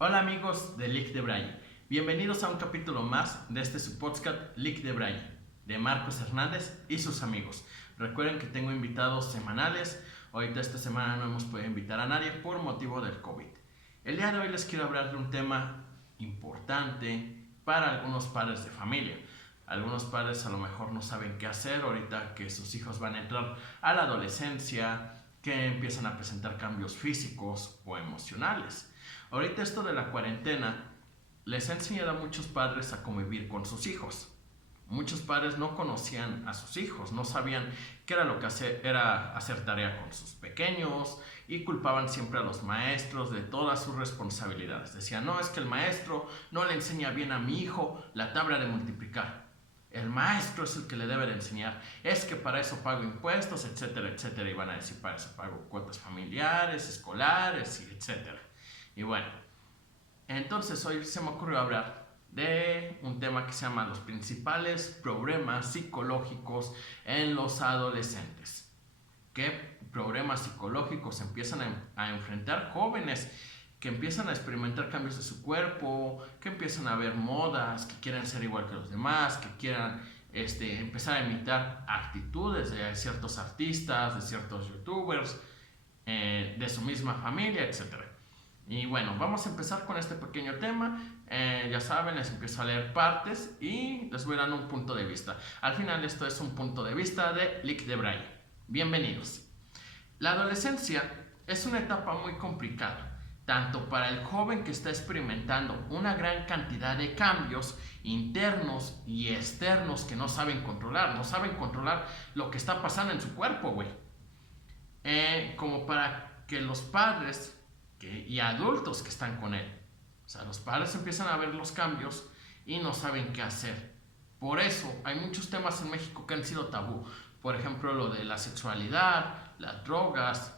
Hola amigos de Lick de Braille, bienvenidos a un capítulo más de este su podcast Lick de Braille, de Marcos Hernández y sus amigos. Recuerden que tengo invitados semanales, ahorita esta semana no hemos podido invitar a nadie por motivo del COVID. El día de hoy les quiero hablar de un tema importante para algunos padres de familia. Algunos padres a lo mejor no saben qué hacer ahorita que sus hijos van a entrar a la adolescencia, que empiezan a presentar cambios físicos o emocionales. Ahorita esto de la cuarentena les ha enseñado a muchos padres a convivir con sus hijos. Muchos padres no conocían a sus hijos, no sabían qué era lo que era hacer tarea con sus pequeños y culpaban siempre a los maestros de todas sus responsabilidades. Decían, no, es que el maestro no le enseña bien a mi hijo la tabla de multiplicar. El maestro es el que le debe de enseñar. Es que para eso pago impuestos, etcétera, etcétera. Y van a decir, para eso pago cuotas familiares, escolares, y etcétera. Y bueno, entonces hoy se me ocurrió hablar de un tema que se llama los principales problemas psicológicos en los adolescentes. ¿Qué problemas psicológicos empiezan a enfrentar jóvenes que empiezan a experimentar cambios de su cuerpo, que empiezan a ver modas, que quieren ser igual que los demás, que quieran empezar a imitar actitudes de ciertos artistas, de ciertos youtubers, de su misma familia, etc. Y bueno, vamos a empezar con este pequeño tema. Ya saben, les empiezo a leer partes y les voy dando un punto de vista. Al final esto es un punto de vista de Lick de Braille. Bienvenidos. La adolescencia es una etapa muy complicada, tanto para el joven que está experimentando una gran cantidad de cambios internos y externos que no saben controlar lo que está pasando en su cuerpo, güey. Como para que los padres y adultos que están con él, o sea, los padres empiezan a ver los cambios y no saben qué hacer. Por eso hay muchos temas en México que han sido tabú. Por ejemplo, lo de la sexualidad, las drogas,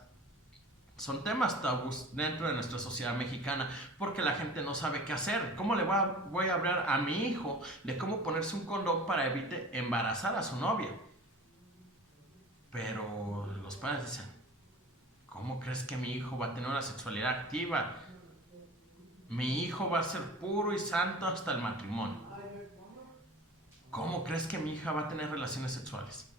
son temas tabús dentro de nuestra sociedad mexicana porque la gente no sabe qué hacer. ¿Cómo le voy a hablar a mi hijo de cómo ponerse un condón para evitar embarazar a su novia? Pero los padres dicen, ¿cómo crees que mi hijo va a tener una sexualidad activa? Mi hijo va a ser puro y santo hasta el matrimonio. ¿Cómo crees que mi hija va a tener relaciones sexuales?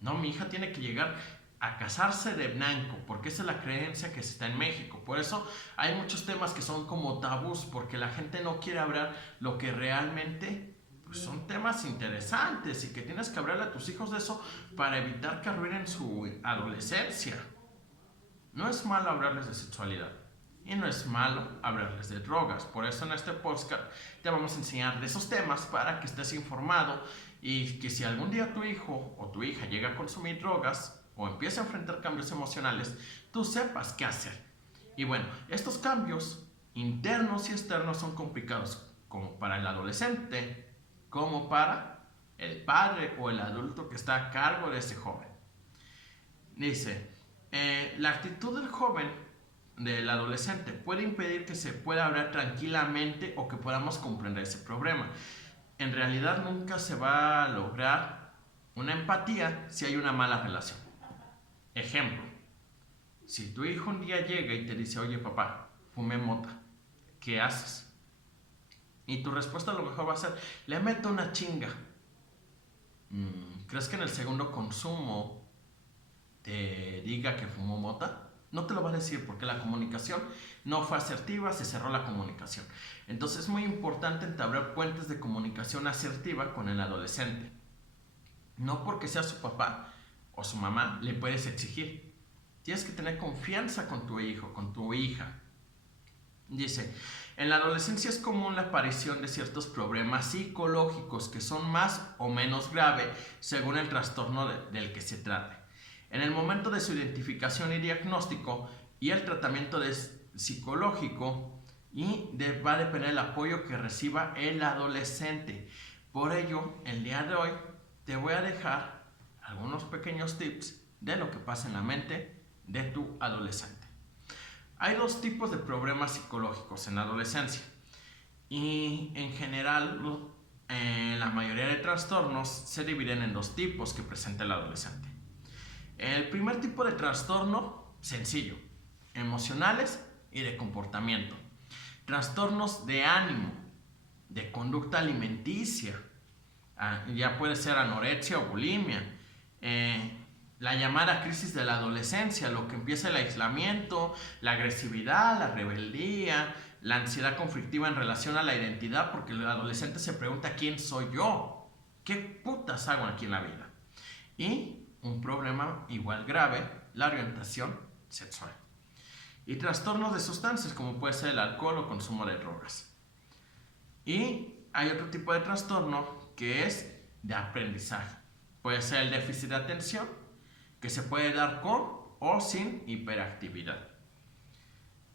No, mi hija tiene que llegar a casarse de blanco, porque esa es la creencia que está en México. Por eso hay muchos temas que son como tabús, porque la gente no quiere hablar lo que realmente pues, son temas interesantes y que tienes que hablarle a tus hijos de eso para evitar que arruinen su adolescencia. No es malo hablarles de sexualidad y no es malo hablarles de drogas. Por eso en este podcast te vamos a enseñar de esos temas para que estés informado y que si algún día tu hijo o tu hija llega a consumir drogas o empieza a enfrentar cambios emocionales, tú sepas qué hacer. Y bueno, estos cambios internos y externos son complicados como para el adolescente, como para el padre o el adulto que está a cargo de ese joven. Dice, la actitud del joven, del adolescente, puede impedir que se pueda hablar tranquilamente o que podamos comprender ese problema. En realidad nunca se va a lograr una empatía si hay una mala relación. Ejemplo, si tu hijo un día llega y te dice, oye papá, fumé mota, ¿qué haces? Y tu respuesta a lo mejor va a ser, le meto una chinga. ¿Crees que en el segundo consumo te diga que fumó mota? No te lo va a decir porque la comunicación no fue asertiva, se cerró la comunicación. Entonces es muy importante entablar puentes de comunicación asertiva con el adolescente. No porque sea su papá o su mamá le puedes exigir. Tienes que tener confianza con tu hijo, con tu hija. Dice, en la adolescencia es común la aparición de ciertos problemas psicológicos que son más o menos graves según el trastorno del que se trate. En el momento de su identificación y diagnóstico y el tratamiento psicológico va a depender del apoyo que reciba el adolescente. Por ello, el día de hoy te voy a dejar algunos pequeños tips de lo que pasa en la mente de tu adolescente. Hay dos tipos de problemas psicológicos en la adolescencia y en general la mayoría de trastornos se dividen en dos tipos que presenta el adolescente. El primer tipo de trastorno, sencillo, emocionales y de comportamiento. Trastornos de ánimo, de conducta alimenticia, ya puede ser anorexia o bulimia, la llamada crisis de la adolescencia, lo que empieza el aislamiento, la agresividad, la rebeldía, la ansiedad conflictiva en relación a la identidad, porque el adolescente se pregunta ¿quién soy yo? ¿Qué putas hago aquí en la vida? Y un problema igual grave, la orientación sexual. Y trastornos de sustancias como puede ser el alcohol o consumo de drogas. Y hay otro tipo de trastorno que es de aprendizaje. Puede ser el déficit de atención, que se puede dar con o sin hiperactividad.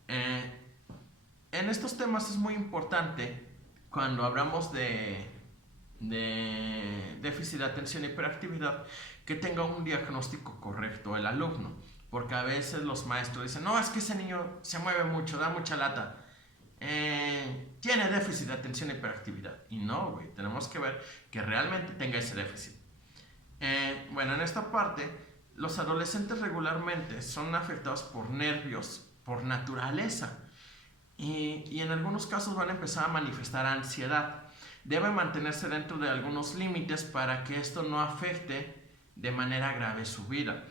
En estos temas es muy importante cuando hablamos de déficit de atención e hiperactividad que tenga un diagnóstico correcto el alumno, porque a veces los maestros dicen, no, es que ese niño se mueve mucho, da mucha lata, tiene déficit de atención e hiperactividad. Y no, güey, tenemos que ver que realmente tenga ese déficit. Bueno, en esta parte los adolescentes regularmente son afectados por nervios por naturaleza y en algunos casos van a empezar a manifestar ansiedad. Debe mantenerse dentro de algunos límites para que esto no afecte de manera grave su vida.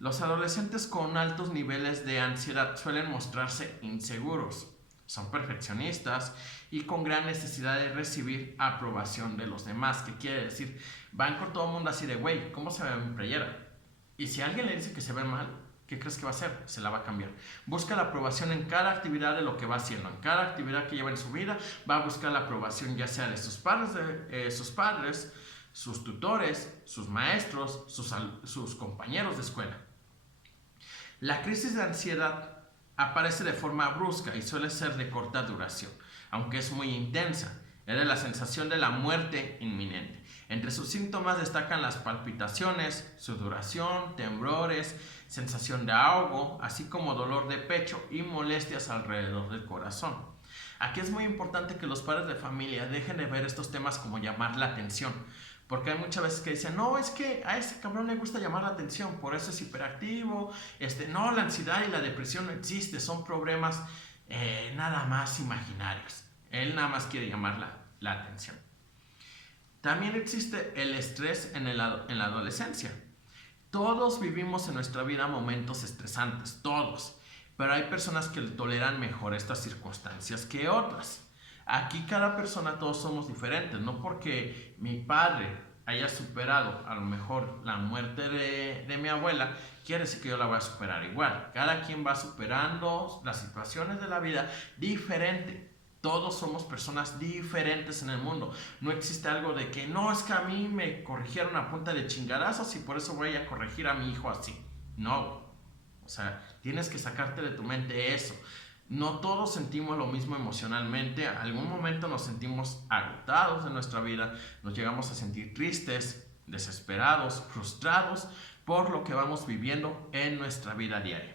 Los adolescentes con altos niveles de ansiedad suelen mostrarse inseguros, son perfeccionistas y con gran necesidad de recibir aprobación de los demás. ¿Qué quiere decir? Van con todo el mundo así de, güey, ¿cómo se ve mi playera? Y si alguien le dice que se ve mal, ¿qué crees que va a hacer? Se la va a cambiar. Busca la aprobación en cada actividad de lo que va haciendo. En cada actividad que lleva en su vida, va a buscar la aprobación ya sea de sus padres, sus tutores, sus maestros, sus compañeros de escuela. La crisis de ansiedad aparece de forma brusca y suele ser de corta duración, aunque es muy intensa. Es de la sensación de la muerte inminente. Entre sus síntomas destacan las palpitaciones, sudoración, temblores, sensación de ahogo, así como dolor de pecho y molestias alrededor del corazón. Aquí es muy importante que los padres de familia dejen de ver estos temas como llamar la atención, porque hay muchas veces que dicen, no, es que a ese cabrón le gusta llamar la atención, por eso es hiperactivo, no, la ansiedad y la depresión no existen, son problemas nada más imaginarios. Él nada más quiere llamar la atención. También existe el estrés en la adolescencia. Todos vivimos en nuestra vida momentos estresantes, todos. Pero hay personas que toleran mejor estas circunstancias que otras. Aquí cada persona, todos somos diferentes. No porque mi padre haya superado a lo mejor la muerte de mi abuela, quiere decir que yo la voy a superar igual. Cada quien va superando las situaciones de la vida diferente. Todos somos personas diferentes en el mundo. No existe algo de que no, es que a mí me corrigieron a punta de chingadazos y por eso voy a corregir a mi hijo así. No. O sea, tienes que sacarte de tu mente eso. No todos sentimos lo mismo emocionalmente. En algún momento nos sentimos agotados de nuestra vida. Nos llegamos a sentir tristes, desesperados, frustrados por lo que vamos viviendo en nuestra vida diaria.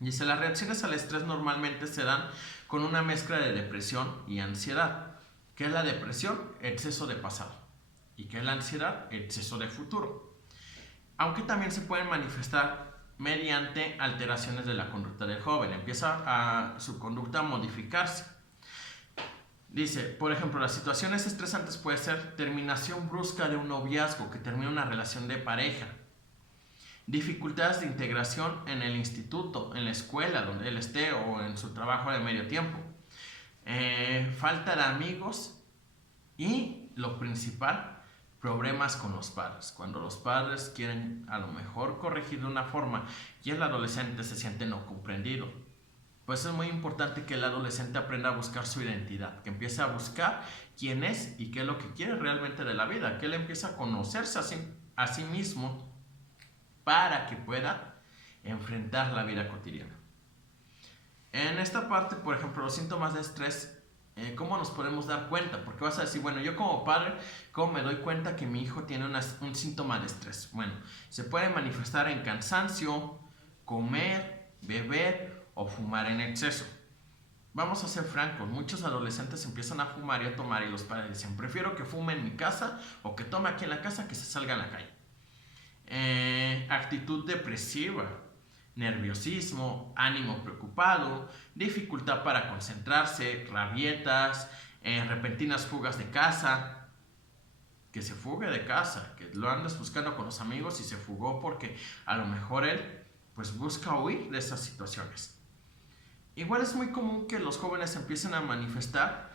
Dice, las reacciones al estrés normalmente se dan con una mezcla de depresión y ansiedad. ¿Qué es la depresión? Exceso de pasado. ¿Y qué es la ansiedad? Exceso de futuro. Aunque también se pueden manifestar mediante alteraciones de la conducta del joven. Empieza su conducta a modificarse. Dice, por ejemplo, las situaciones estresantes puede ser terminación brusca de un noviazgo, que termina una relación de pareja. Dificultades de integración en el instituto, en la escuela donde él esté o en su trabajo de medio tiempo. Falta de amigos y, lo principal, problemas con los padres. Cuando los padres quieren a lo mejor corregir de una forma y el adolescente se siente no comprendido. Pues es muy importante que el adolescente aprenda a buscar su identidad, que empiece a buscar quién es y qué es lo que quiere realmente de la vida, que él empiece a conocerse a sí mismo para que pueda enfrentar la vida cotidiana. En esta parte, por ejemplo, los síntomas de estrés, ¿cómo nos podemos dar cuenta? Porque vas a decir, bueno, yo como padre, ¿cómo me doy cuenta que mi hijo tiene un síntoma de estrés? Bueno, se puede manifestar en cansancio, comer, beber o fumar en exceso. Vamos a ser francos, muchos adolescentes empiezan a fumar y a tomar y los padres dicen, prefiero que fume en mi casa o que tome aquí en la casa que se salga a la calle. Actitud depresiva, nerviosismo, ánimo preocupado, dificultad para concentrarse, rabietas, repentinas fugas de casa, que se fugue de casa, que lo andas buscando con los amigos y se fugó porque a lo mejor él pues busca huir de esas situaciones. Igual es muy común que los jóvenes empiecen a manifestar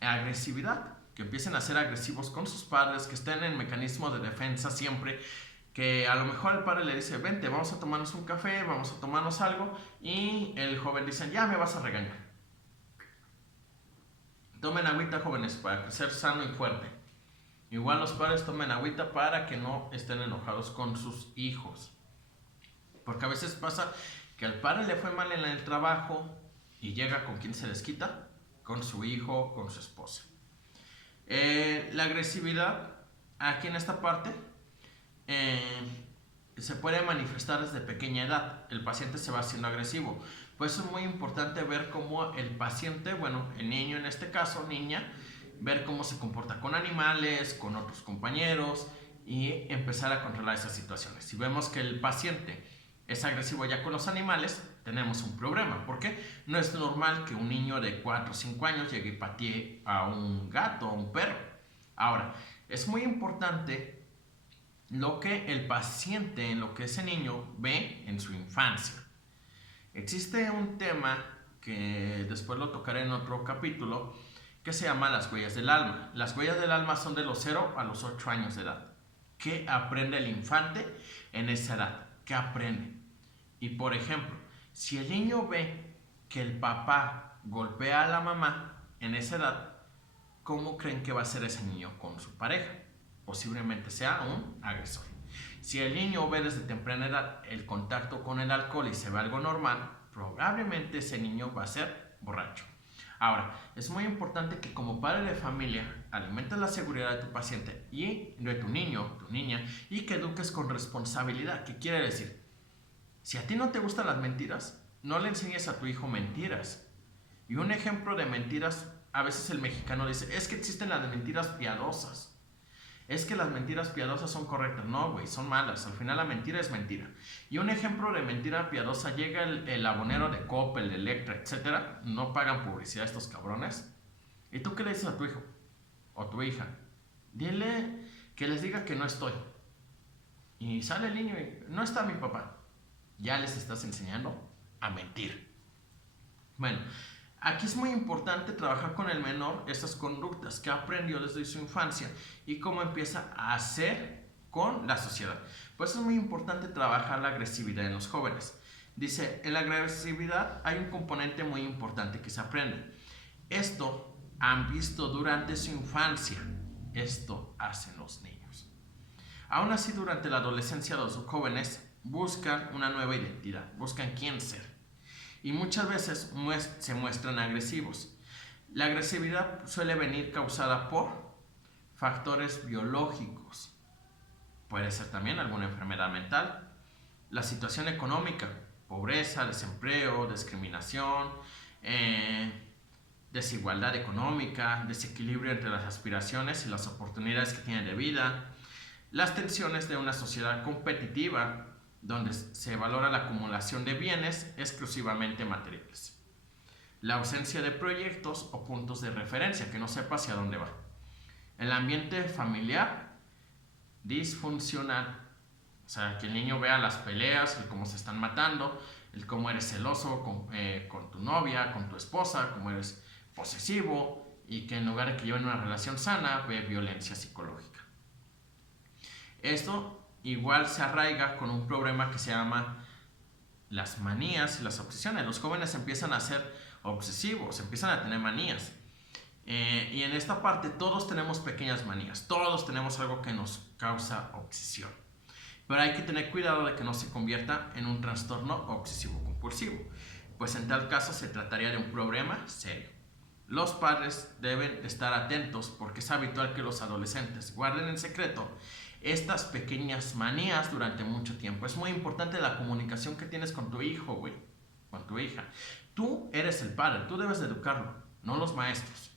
agresividad, que empiecen a ser agresivos con sus padres, que estén en mecanismo de defensa siempre, que a lo mejor el padre le dice, vente, vamos a tomarnos un café, vamos a tomarnos algo, y el joven dice, ya me vas a regañar. Tomen agüita, jóvenes, para crecer sano y fuerte. Igual los padres tomen agüita para que no estén enojados con sus hijos. Porque a veces pasa que al padre le fue mal en el trabajo y llega con quien se les quita, con su hijo, con su esposa. La agresividad aquí en esta parte se puede manifestar desde pequeña edad. El paciente se va haciendo agresivo. Por eso es muy importante ver cómo el paciente, bueno, el niño en este caso, niña, ver cómo se comporta con animales, con otros compañeros y empezar a controlar esas situaciones. Si vemos que el paciente es agresivo ya con los animales, tenemos un problema. ¿Por qué? No es normal que un niño de 4 o 5 años llegue y patee a un gato o a un perro. Ahora, es muy importante lo que el paciente, lo que ese niño ve en su infancia. Existe un tema que después lo tocaré en otro capítulo que se llama las huellas del alma. Las huellas del alma son de los 0 a los 8 años de edad. ¿Qué aprende el infante en esa edad? ¿Qué aprende? Y por ejemplo, si el niño ve que el papá golpea a la mamá en esa edad, ¿cómo creen que va a ser ese niño con su pareja? Posiblemente sea un agresor. Si el niño ve desde temprana edad el contacto con el alcohol y se ve algo normal, probablemente ese niño va a ser borracho. Ahora, es muy importante que como padre de familia alimentes la seguridad de tu paciente y de tu niño, tu niña, y que eduques con responsabilidad. ¿Qué quiere decir? Si a ti no te gustan las mentiras, no le enseñes a tu hijo mentiras. Y un ejemplo de mentiras, a veces el mexicano dice, es que existen las mentiras piadosas. Es que las mentiras piadosas son correctas. No, güey, son malas. Al final la mentira es mentira. Y un ejemplo de mentira piadosa, llega el abonero de Coppel, de Electra, etc. No pagan publicidad estos cabrones. ¿Y tú qué le dices a tu hijo o tu hija? Dile que les diga que no estoy. Y sale el niño y no está mi papá. Ya les estás enseñando a mentir. Bueno, aquí es muy importante trabajar con el menor estas conductas que aprendió desde su infancia y cómo empieza a hacer con la sociedad. Por eso es muy importante trabajar la agresividad en los jóvenes. Dice, en la agresividad hay un componente muy importante que se aprende. Esto han visto durante su infancia. Esto hacen los niños. Aún así, durante la adolescencia los jóvenes buscan una nueva identidad, buscan quién ser. Y muchas veces se muestran agresivos. La agresividad suele venir causada por factores biológicos. Puede ser también alguna enfermedad mental. La situación económica, pobreza, desempleo, discriminación, desigualdad económica, desequilibrio entre las aspiraciones y las oportunidades que tienen de vida. Las tensiones de una sociedad competitiva donde se valora la acumulación de bienes exclusivamente materiales. La ausencia de proyectos o puntos de referencia, que no sepa hacia dónde va. El ambiente familiar disfuncional, o sea, que el niño vea las peleas, el cómo se están matando, el cómo eres celoso con tu novia, con tu esposa, cómo eres posesivo y que en lugar de que lleven una relación sana, ve violencia psicológica. Esto igual se arraiga con un problema que se llama las manías y las obsesiones. Los jóvenes empiezan a ser obsesivos, empiezan a tener manías. Y en esta parte todos tenemos pequeñas manías, todos tenemos algo que nos causa obsesión. Pero hay que tener cuidado de que no se convierta en un trastorno obsesivo-compulsivo, pues en tal caso se trataría de un problema serio. Los padres deben estar atentos porque es habitual que los adolescentes guarden en secreto estas pequeñas manías durante mucho tiempo. Es muy importante la comunicación que tienes con tu hijo, güey, con tu hija. Tú eres el padre, tú debes de educarlo, no los maestros.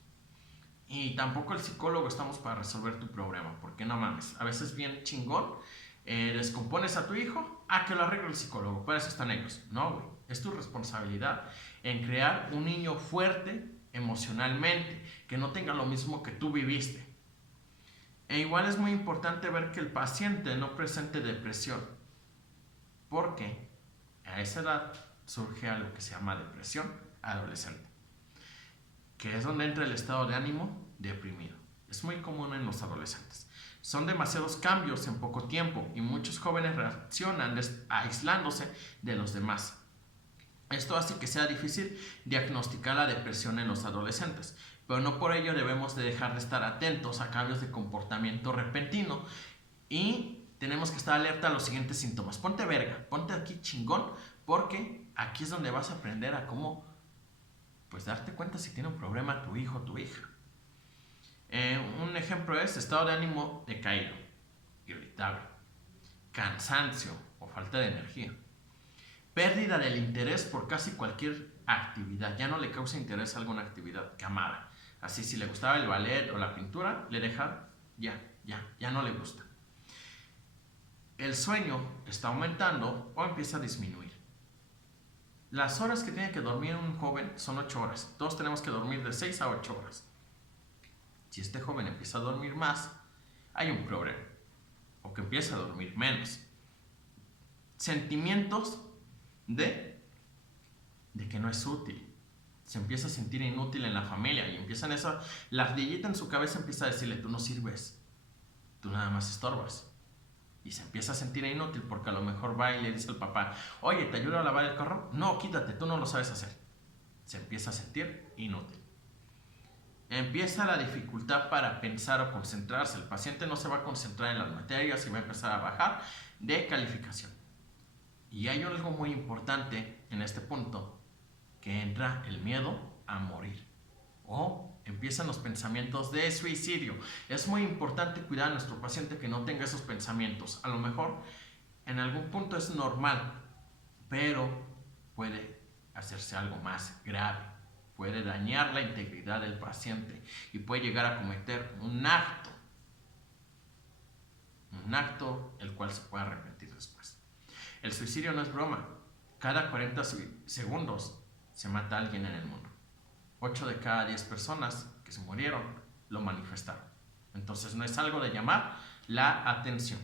Y tampoco el psicólogo estamos para resolver tu problema, porque no mames, a veces es bien chingón descompones a tu hijo, a que lo arregle el psicólogo, para eso están ellos. No, güey, es tu responsabilidad en crear un niño fuerte emocionalmente, que no tenga lo mismo que tú viviste. E igual es muy importante ver que el paciente no presente depresión, porque a esa edad surge algo que se llama depresión adolescente, que es donde entra el estado de ánimo deprimido. Es muy común en los adolescentes. Son demasiados cambios en poco tiempo y muchos jóvenes reaccionan aislándose de los demás. Esto hace que sea difícil diagnosticar la depresión en los adolescentes, pero no por ello debemos de dejar de estar atentos a cambios de comportamiento repentino y tenemos que estar alerta a los siguientes síntomas. Ponte verga, ponte aquí chingón, porque aquí es donde vas a aprender a cómo pues darte cuenta si tiene un problema tu hijo o tu hija. Un ejemplo es estado de ánimo decaído, irritable, cansancio o falta de energía, pérdida del interés por casi cualquier actividad. Ya no le causa interés a alguna actividad que amara. Así, si le gustaba el ballet o la pintura, le deja, ya no le gusta. El sueño está aumentando o empieza a disminuir. Las horas que tiene que dormir un joven son 8 horas. Todos tenemos que dormir de 6 a 8 horas. Si este joven empieza a dormir más, hay un problema. O que empieza a dormir menos. Sentimientos de que no es útil. Se empieza a sentir inútil en la familia y empiezan eso, la ardillita en su cabeza empieza a decirle, tú no sirves, tú nada más estorbas. Y se empieza a sentir inútil porque a lo mejor va y le dice al papá, oye, ¿te ayudo a lavar el carro? No, quítate, tú no lo sabes hacer. Se empieza a sentir inútil. Empieza la dificultad para pensar o concentrarse. El paciente no se va a concentrar en las materias y va a empezar a bajar de calificación. Y hay algo muy importante en este punto, que entra el miedo a morir. O empiezan los pensamientos de suicidio. Es muy importante cuidar a nuestro paciente que no tenga esos pensamientos. A lo mejor en algún punto es normal, pero puede hacerse algo más grave. Puede dañar la integridad del paciente y puede llegar a cometer un acto el cual se puede arrepentir después. El suicidio no es broma. Cada 40 segundos se mata a alguien en el mundo. 8 de cada 10 personas que se murieron lo manifestaron. Entonces no es algo de llamar la atención.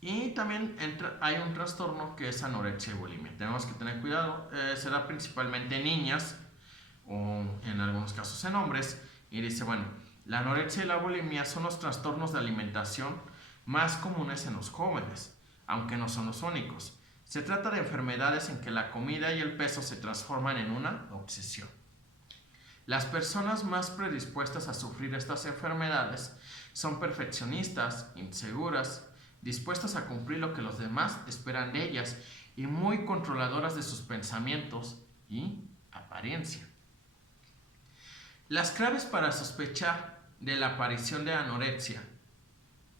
Y también hay un trastorno que es anorexia y bulimia. Tenemos que tener cuidado. Se da principalmente en niñas o en algunos casos en hombres. Y dice, bueno, la anorexia y la bulimia son los trastornos de alimentación más comunes en los jóvenes, aunque no son los únicos. Se trata de enfermedades en que la comida y el peso se transforman en una obsesión. Las personas más predispuestas a sufrir estas enfermedades son perfeccionistas, inseguras, dispuestas a cumplir lo que los demás esperan de ellas y muy controladoras de sus pensamientos y apariencia. Las claves para sospechar de la aparición de anorexia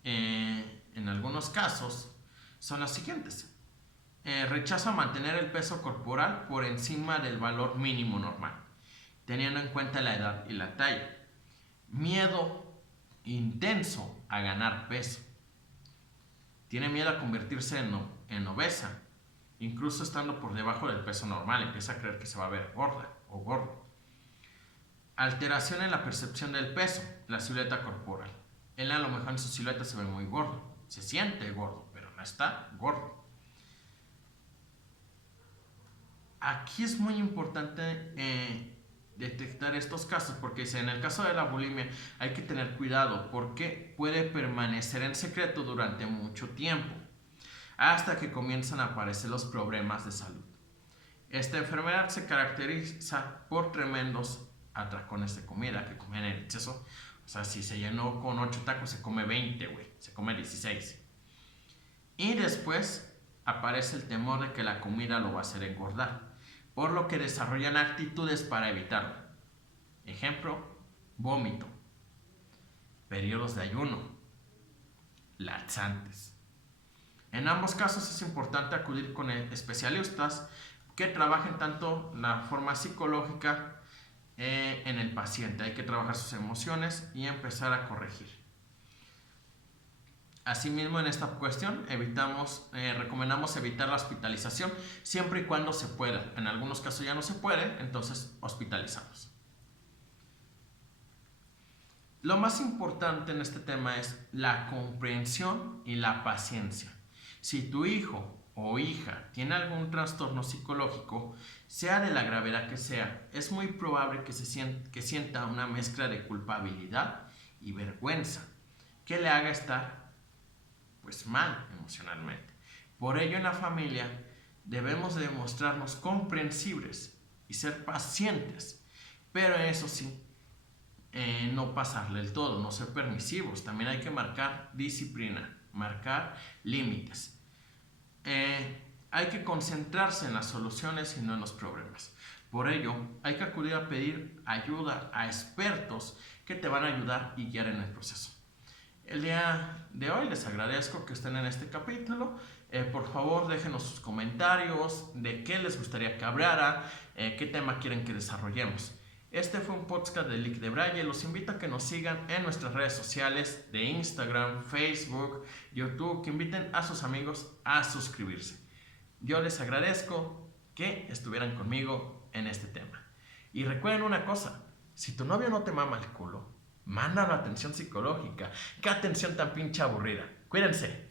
en algunos casos son las siguientes. Rechazo a mantener el peso corporal por encima del valor mínimo normal, teniendo en cuenta la edad y la talla. Miedo intenso a ganar peso. Tiene miedo a convertirse en obesa, incluso estando por debajo del peso normal, empieza a creer que se va a ver gorda o gordo. Alteración en la percepción del peso, la silueta corporal. Él a lo mejor en su silueta se ve muy gordo, se siente gordo, pero no está gordo. Aquí es muy importante detectar estos casos, porque en el caso de la bulimia hay que tener cuidado porque puede permanecer en secreto durante mucho tiempo, hasta que comienzan a aparecer los problemas de salud. Esta enfermedad se caracteriza por tremendos atracones de comida, que comen en exceso. O sea, si se llenó con 8 tacos, se come 20, güey, se come 16. Y después aparece el temor de que la comida lo va a hacer engordar, por lo que desarrollan actitudes para evitarlo. Ejemplo, vómito, periodos de ayuno, laxantes. En ambos casos es importante acudir con especialistas que trabajen tanto la forma psicológica en el paciente. Hay que trabajar sus emociones y empezar a corregir. Asimismo, en esta cuestión recomendamos evitar la hospitalización siempre y cuando se pueda. En algunos casos ya no se puede, entonces hospitalizamos. Lo más importante en este tema es la comprensión y la paciencia. Si tu hijo o hija tiene algún trastorno psicológico, sea de la gravedad que sea, es muy probable que sienta una mezcla de culpabilidad y vergüenza que le haga estar mal emocionalmente. Por ello, en la familia debemos de mostrarnos comprensibles y ser pacientes, pero eso sí, no pasarle el todo, no ser permisivos. También hay que marcar disciplina, marcar límites. Hay que concentrarse en las soluciones y no en los problemas. Por ello, hay que acudir a pedir ayuda a expertos que te van a ayudar y guiar en el proceso. El día de hoy les agradezco que estén en este capítulo. Por favor, déjenos sus comentarios de qué les gustaría que hablara, qué tema quieren que desarrollemos. Este fue un podcast de Lic de Braille. Los invito a que nos sigan en nuestras redes sociales de Instagram, Facebook, YouTube, que inviten a sus amigos a suscribirse. Yo les agradezco que estuvieran conmigo en este tema. Y recuerden una cosa, si tu novio no te mama el culo, mándalo a atención psicológica. ¡Qué atención tan pinche aburrida! Cuídense.